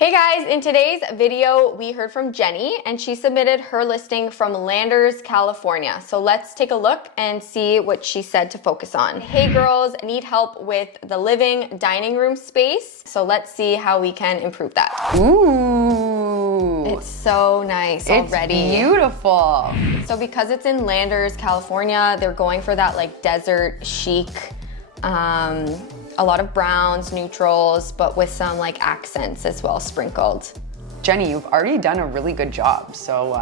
Hey guys, in today's video, we heard from Jenny and she submitted her listing from Landers, California. So let's take a look and see what she said to focus on. Hey girls, need help with the living dining room space. So let's see how we can improve that. Ooh. It's so nice already. It's beautiful. So because it's in Landers, California, they're going for that like desert chic, a lot of browns, neutrals, but with some like accents as well sprinkled. Jenny, you've already done a really good job. So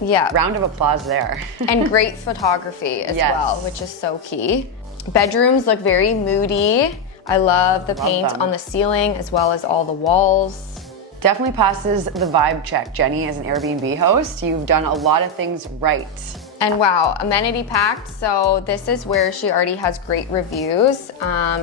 yeah, round of applause there. And great photography as Yes. well, which is so key. Bedrooms look very moody. I love the paint them. on the ceiling as well as all the walls. Definitely passes the vibe check, Jenny, as an Airbnb host. You've done a lot of things right. And wow, amenity packed. So this is where she already has great reviews.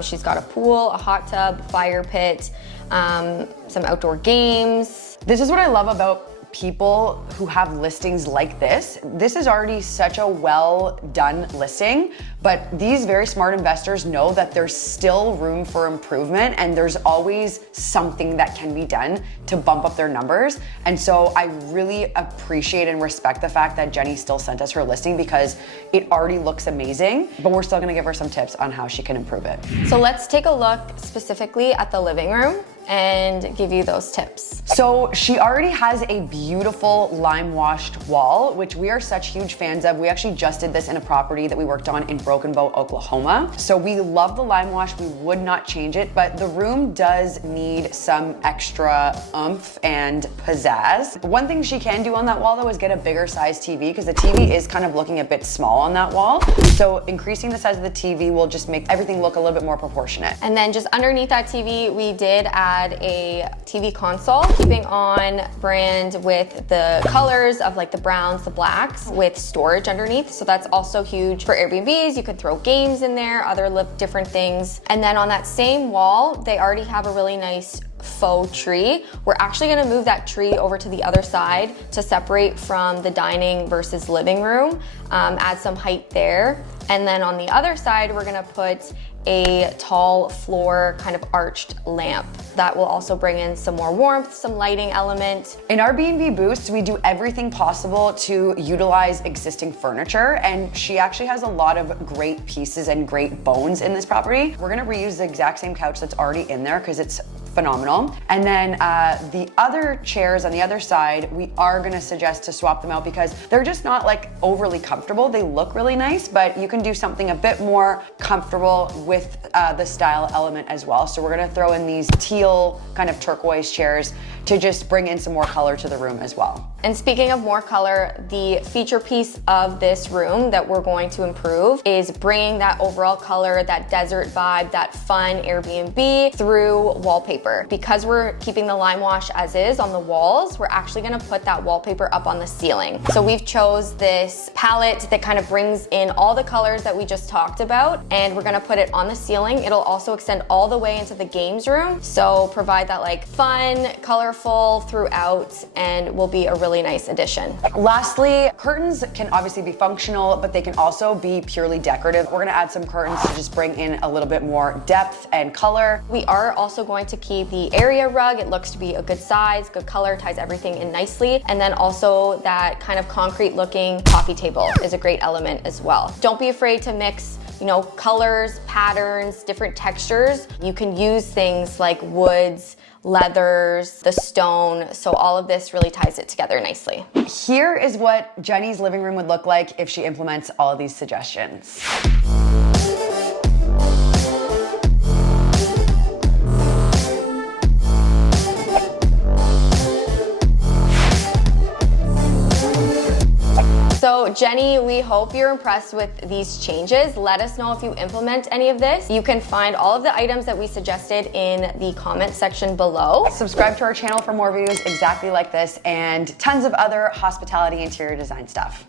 She's got a pool, a hot tub, fire pit, some outdoor games. This is what I love about people who have listings like this. This is already such a well done listing, but these very smart investors know that there's still room for improvement and there's always something that can be done to bump up their numbers. And so I really appreciate and respect the fact that Jenny still sent us her listing because it already looks amazing, but we're still gonna give her some tips on how she can improve it. So let's take a look specifically at the living room and give you those tips. So she already has a beautiful lime washed wall, which we are such huge fans of. We actually just did this in a property that we worked on in Broken Bow, Oklahoma. So we love the lime wash, we would not change it, but the room does need some extra oomph and pizzazz. One thing she can do on that wall though is get a bigger size TV because the TV is kind of looking a bit small on that wall. So increasing the size of the TV will just make everything look a little bit more proportionate. And then just underneath that TV, we did add a TV console, keeping on brand with the colors of like the browns, the blacks, with storage underneath. So that's also huge for Airbnbs. You could throw games in there, other different things. And then on that same wall, they already have a really nice faux tree. We're actually gonna move that tree over to the other side to separate from the dining versus living room, add some height there. And then on the other side, we're gonna put a tall floor kind of arched lamp. That will also bring in some more warmth, some lighting element. In our B&B Boost, we do everything possible to utilize existing furniture, and she actually has a lot of great pieces and great bones in this property. We're gonna reuse the exact same couch that's already in there because it's phenomenal. And then the other chairs on the other side, we are gonna suggest to swap them out because they're just not like overly comfortable. They look really nice, but you can do something a bit more comfortable with the style element as well. So we're gonna throw in these teal kind of turquoise chairs to just bring in some more color to the room as well. And speaking of more color, the feature piece of this room that we're going to improve is bringing that overall color, that desert vibe, that fun Airbnb through wallpaper. Because we're keeping the lime wash as is on the walls, we're actually gonna put that wallpaper up on the ceiling. So we've chose this palette that kind of brings in all the colors that we just talked about, and we're gonna put it on the ceiling. It'll also extend all the way into the games room. So provide that like fun, colorful throughout, and will be a really nice addition. Lastly, curtains can obviously be functional, but they can also be purely decorative. We're gonna add some curtains to just bring in a little bit more depth and color. We are also going to keep the area rug. It looks to be a good size, good color, ties everything in nicely. And then also that kind of concrete looking coffee table is a great element as well. Don't be afraid to mix, you know, colors, patterns, different textures. You can use things like woods, leathers, the stone. So all of this really ties it together nicely. Here is what Jenny's living room would look like if she implements all of these suggestions. So Jenny, we hope you're impressed with these changes. Let us know if you implement any of this. You can find all of the items that we suggested in the comment section below. Subscribe to our channel for more videos exactly like this and tons of other hospitality interior design stuff.